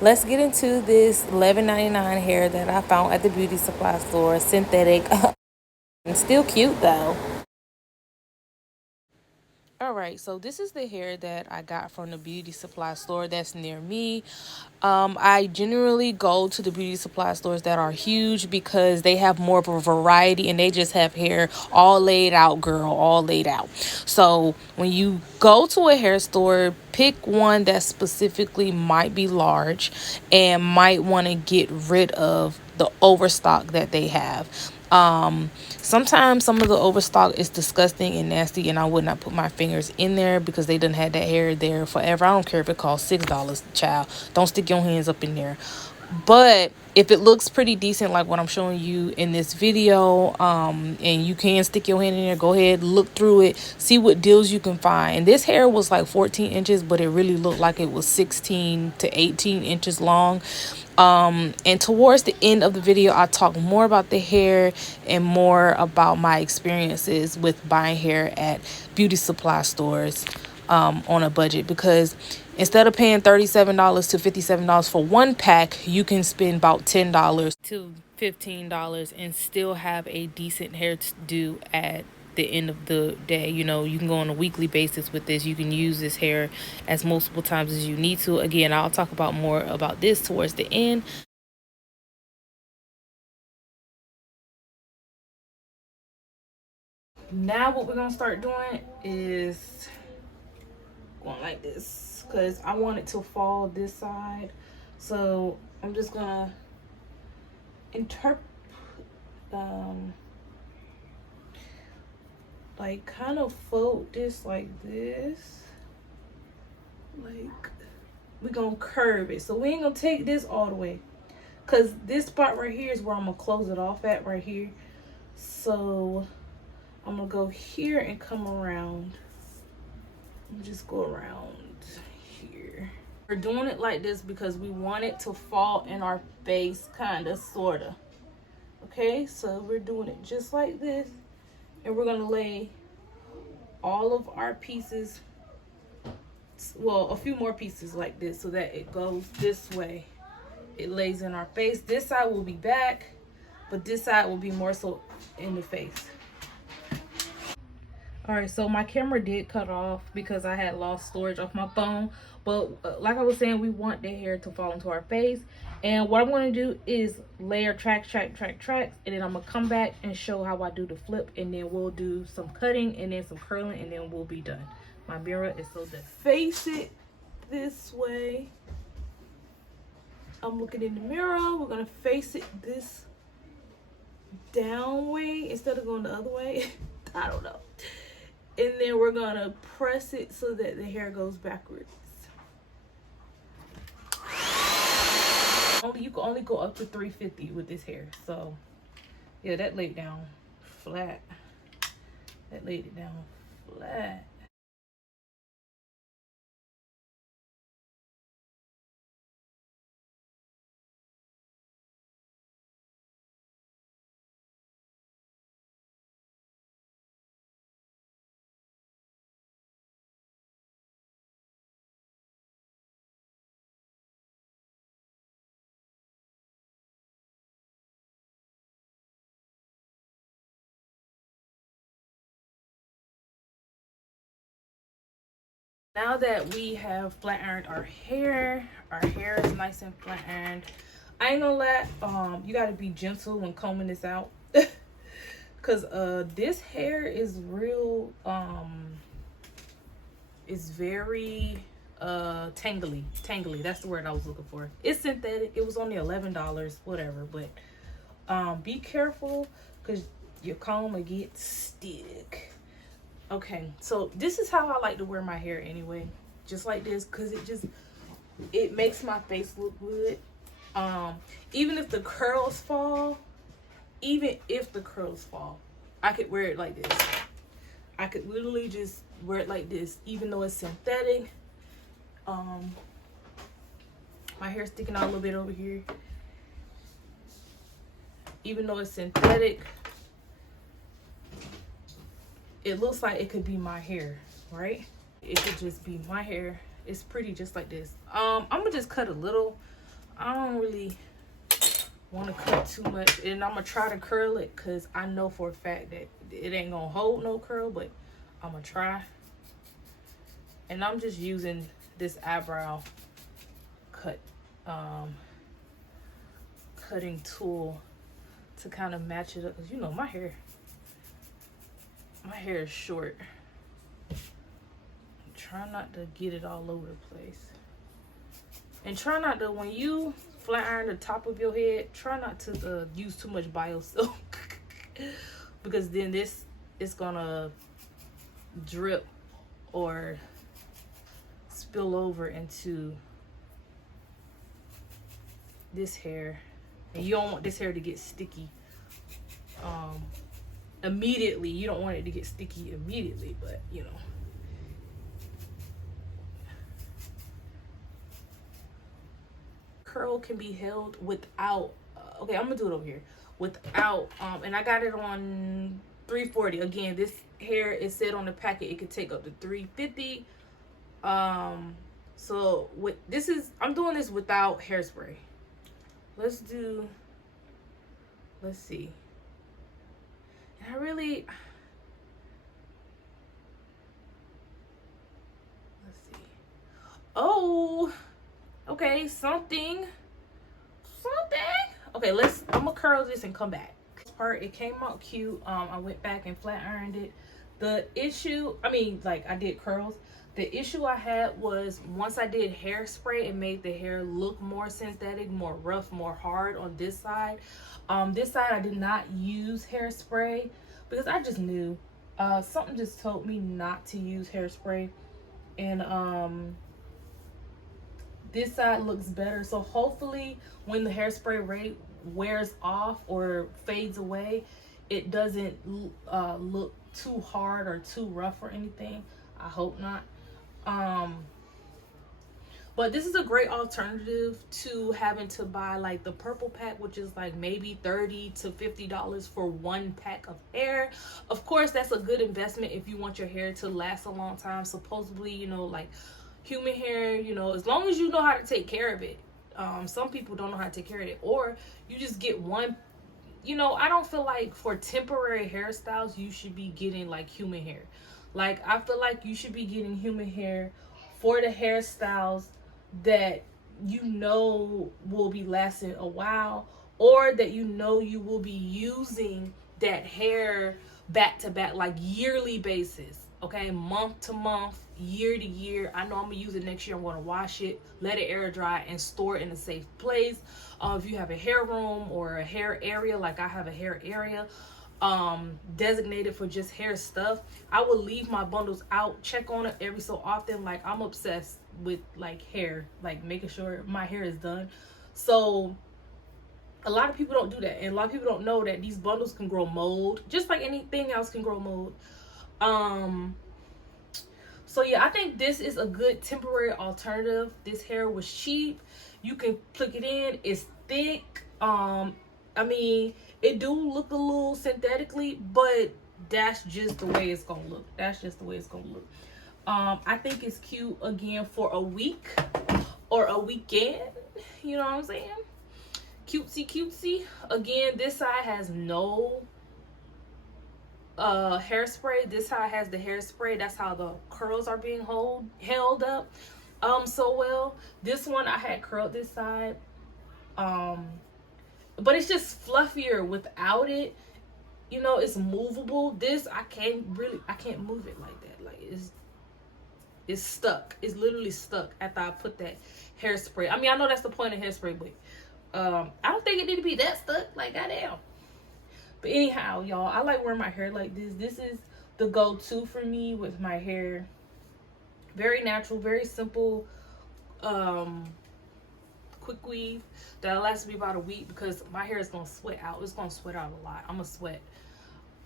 let's get into this $11.99 hair that I found at the beauty supply store. Synthetic. And still cute though. All right, so this is the hair that I got from the beauty supply store that's near me. I generally go to the beauty supply stores that are huge because they have more of a variety and they just have hair all laid out, girl, all laid out. So when you go to a hair store, pick one that specifically might be large and might want to get rid of the overstock that they have. Sometimes some of the overstock is disgusting and nasty, and I would not put my fingers in there because they done had that hair there forever. I don't care if it costs $6, child. Don't stick your hands up in there. But if it looks pretty decent like what I'm showing you in this video, and you can stick your hand in there, go ahead, look through it, see what deals you can find. And this hair was like 14 inches, but it really looked like it was 16 to 18 inches long. And towards the end of the video, I talk more about the hair and more about my experiences with buying hair at beauty supply stores on a budget, because instead of paying $37 to $57 for one pack, you can spend about $10 to $15 and still have a decent hair to do at the end of the day. You know, you can go on a weekly basis with this. You can use this hair as multiple times as you need to. Again, I'll talk about more about this towards the end. Now what we're gonna start doing is going like this because I want it to fall this side. So I'm just gonna interpret, like kind of fold this like this. Like we're gonna curve it. So we ain't gonna take this all the way, because this spot right here is where I'm gonna close it off at right here. So I'm gonna go here and come around. Just go around here. We're doing it like this because we want it to fall in our face, kind of, sort of. Okay, so we're doing it just like this, and we're gonna lay all of our pieces, well, a few more pieces like this, so that it goes this way. It lays in our face. This side will be back, but this side will be more so in the face. All right, so my camera did cut off because I had lost storage off my phone. But like I was saying, we want the hair to fall into our face. And what I'm going to do is layer tracks, and then I'm going to come back and show how I do the flip. And then we'll do some cutting and then some curling, and then we'll be done. My mirror is so done. Face it this way. I'm looking in the mirror. We're going to face it this down way instead of going the other way. I don't know. And then we're gonna press it so that the hair goes backwards. You can only go up to 350 with this hair. So yeah, that laid down flat. That laid it down flat. Now that we have flat ironed our hair is nice and flat ironed. I ain't gonna lie, you gotta be gentle when combing this out. Cause this hair is real, it's very tangly. That's the word I was looking for. It's synthetic. It was only $11, whatever, but be careful because your comb will get stick. Okay, so this is how I like to wear my hair anyway, just like this, because it makes my face look good. Even if the curls fall, I could wear it like this. I could literally just wear it like this, even though it's synthetic. My hair's sticking out a little bit over here. Even though it's synthetic, it looks like it could be my hair, right? It could just be my hair. It's pretty just like this. I'm gonna just cut a little I don't really want to cut too much, and I'm gonna try to curl it because I know for a fact that it ain't gonna hold no curl, but I'm gonna try. And I'm just using this eyebrow cut cutting tool to kind of match it up, because you know my hair is short. Try not to get it all over the place, and try not to, when you flat iron the top of your head, try not to use too much BioSilk because then this is gonna drip or spill over into this hair, and you don't want this hair to get sticky immediately. You don't want it to get sticky immediately, but you know. Curl can be held without okay, I'm gonna do it over here without and I got it on 340. Again, this hair is said on the packet it could take up to 350. So with this is, I'm doing this without hairspray. Let's see. And I really, let's see. Oh, okay, something. Okay, I'm gonna curl this and come back. This part, it came out cute. I went back and flat ironed it. The issue, I mean, like, I did curls. The issue I had was once I did hairspray, it made the hair look more synthetic, more rough, more hard on this side. This side I did not use hairspray because I just knew. Something just told me not to use hairspray. And this side looks better. So hopefully when the hairspray rate wears off or fades away, it doesn't look too hard or too rough or anything. I hope not. But this is a great alternative to having to buy like the purple pack, which is like maybe $30 to $50 for one pack of hair. Of course, that's a good investment if you want your hair to last a long time. Supposedly, you know, like human hair, you know, as long as you know how to take care of it. Some people don't know how to take care of it, or you just get one. You know, I don't feel like for temporary hairstyles you should be getting like human hair. Like, I feel like you should be getting human hair for the hairstyles that you know will be lasting a while, or that you know you will be using that hair back to back, like yearly basis. Okay, month to month, year to year. I know I'm gonna use it next year. I'm gonna wash it, let it air dry, and store it in a safe place. If you have a hair room or a hair area, like I have a hair area designated for just hair stuff, I will leave my bundles out, check on it every so often. Like, I'm obsessed with like hair, like making sure my hair is done. So a lot of people don't do that, and a lot of people don't know that these bundles can grow mold, just like anything else can grow mold. So yeah, I think this is a good temporary alternative. This hair was cheap. You can click it in. It's thick. I mean, it do look a little synthetically, but that's just the way it's gonna look. That's just the way it's gonna look. I think it's cute, again, for a week or a weekend. You know what I'm saying? Cutesy cutesy. Again, this side has no hairspray. This side has the hairspray. That's how the curls are being held up so well. This one I had curled this side, but it's just fluffier without it. You know, it's movable. This I can't move it like that. Like, it's stuck. It's literally stuck after I put that hairspray. I mean, I know that's the point of hairspray, but I don't think it need to be that stuck. Like, goddamn. But anyhow, y'all, I like wearing my hair like this. This is the go-to for me with my hair. Very natural, very simple, quick weave that'll last me about a week, because my hair is gonna sweat out. It's gonna sweat out a lot. I'm gonna sweat.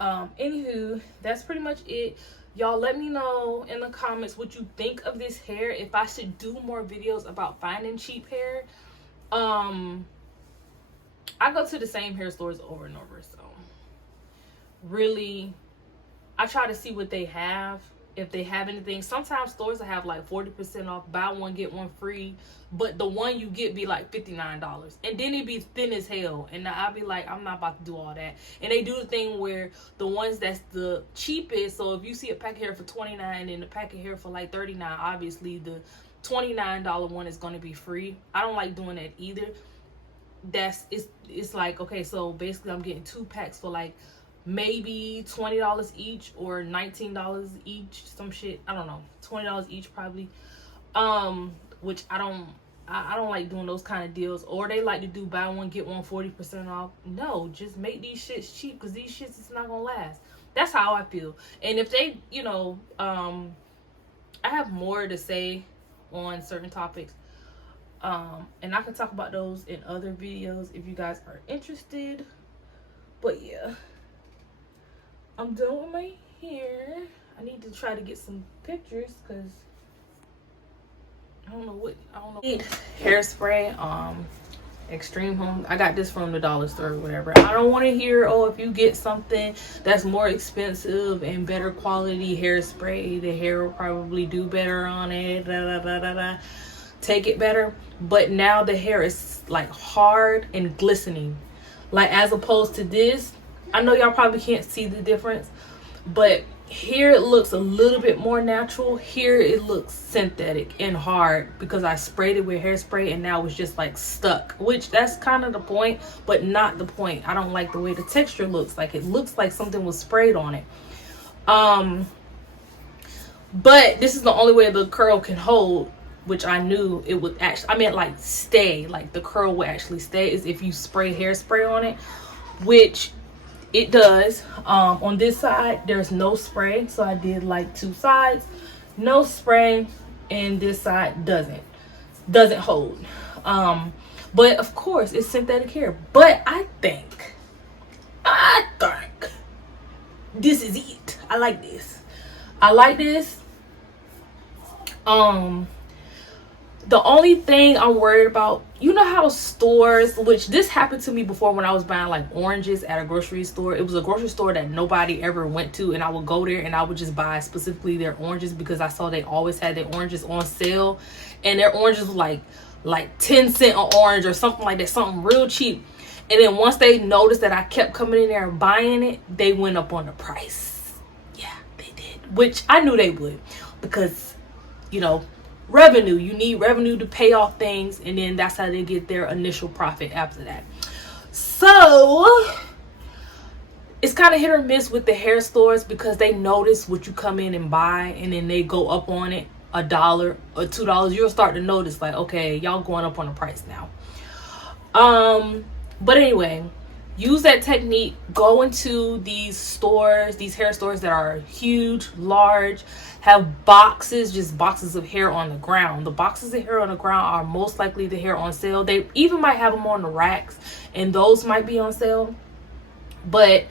Anywho, that's pretty much it. Y'all, let me know in the comments what you think of this hair, if I should do more videos about finding cheap hair. I go to the same hair stores over and over, so really I try to see what they have. if they have anything. Sometimes stores will have like 40% off, buy one get one free, but the one you get be like $59, and then it be thin as hell. And I'll be like, I'm not about to do all that. And they do the thing where the ones that's the cheapest, so if you see a pack of hair for $29 and a pack of hair for like $39, obviously the $29 one is going to be free. I don't like doing that either. It's like, okay, so basically I'm getting 2 packs for like maybe $20 each or $19 each, some shit. I don't know, $20 each probably. Which I don't like doing those kind of deals. Or they like to do buy one get one 40% off. No, just make these shits cheap, because these shits is not gonna last. That's how I feel. And if they, I have more to say on certain topics, and I can talk about those in other videos if you guys are interested. But yeah, I'm done with my hair. I need to try to get some pictures, because I don't know. Hairspray, Extreme Home. I got this from the dollar store or whatever. I don't want to hear, oh, if you get something that's more expensive and better quality hairspray, the hair will probably do better on it. Take it better. But now the hair is like hard and glistening, like as opposed to this. I know y'all probably can't see the difference, but here it looks a little bit more natural. Here it looks synthetic and hard because I sprayed it with hairspray, and now it's just like stuck, which that's kind of the point, but not the point. I don't like the way the texture looks. Like it looks like something was sprayed on it. But this is the only way the curl can hold, which I knew it would actually, like stay, like the curl will actually stay, is if you spray hairspray on it, which it does. On this side there's no spray, so I did like 2 sides, no spray, and this side doesn't hold. But of course it's synthetic hair, but I think this is it. I like this. The only thing I'm worried about, you know how stores, which this happened to me before when I was buying like oranges at a grocery store. It was a grocery store that nobody ever went to, and I would go there and I would just buy specifically their oranges because I saw they always had their oranges on sale, and their oranges were like 10 cents an orange or something like that, something real cheap. And then once they noticed that I kept coming in there and buying it, they went up on the price. Yeah, they did, which I knew they would, because revenue. You need revenue to pay off things, and then that's how they get their initial profit after that. So it's kind of hit or miss with the hair stores, because they notice what you come in and buy, and then they go up on it $1 or $2. You'll start to notice, like, okay, y'all going up on the price now. But anyway, use that technique. Go into these stores, these hair stores that are huge, large, have boxes, just boxes of hair on the ground. The boxes of hair on the ground are most likely the hair on sale. They even might have them on the racks, and those might be on sale. But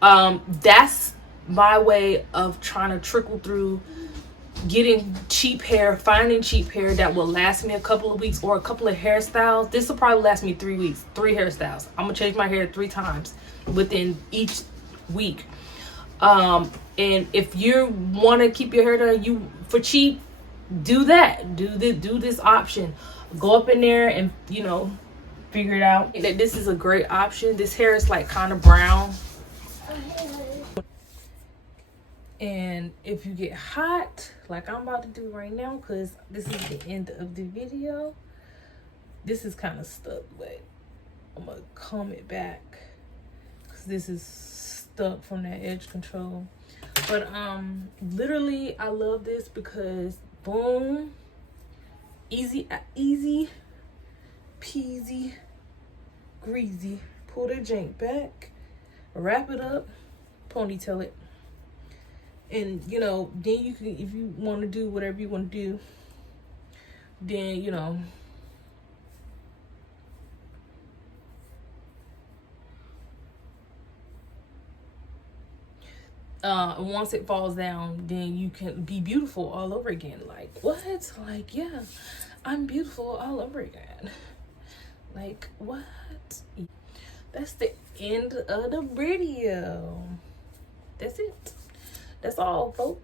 that's my way of trying to trickle through getting cheap hair, finding cheap hair that will last me a couple of weeks, or a couple of hairstyles. This will probably last me 3 weeks, 3 hairstyles. I'm gonna change my hair 3 times within each week. And if you want to keep your hair done for cheap, do that. Do this option. Go up in there and figure it out. That this is a great option. This hair is like kind of brown, and if you get hot like I'm about to do right now, because this is the end of the video, this is kind of stuck, but I'm gonna comb it back because this is stuck from that edge control. But literally I love this because boom, easy peasy greasy. Pull the jank back, wrap it up, ponytail it, and then you can, if you want to do whatever you want to do, then once it falls down, then you can be beautiful all over again. Like, what? Like, yeah, I'm beautiful all over again. Like, what? That's the end of the video. That's it. That's all, folks.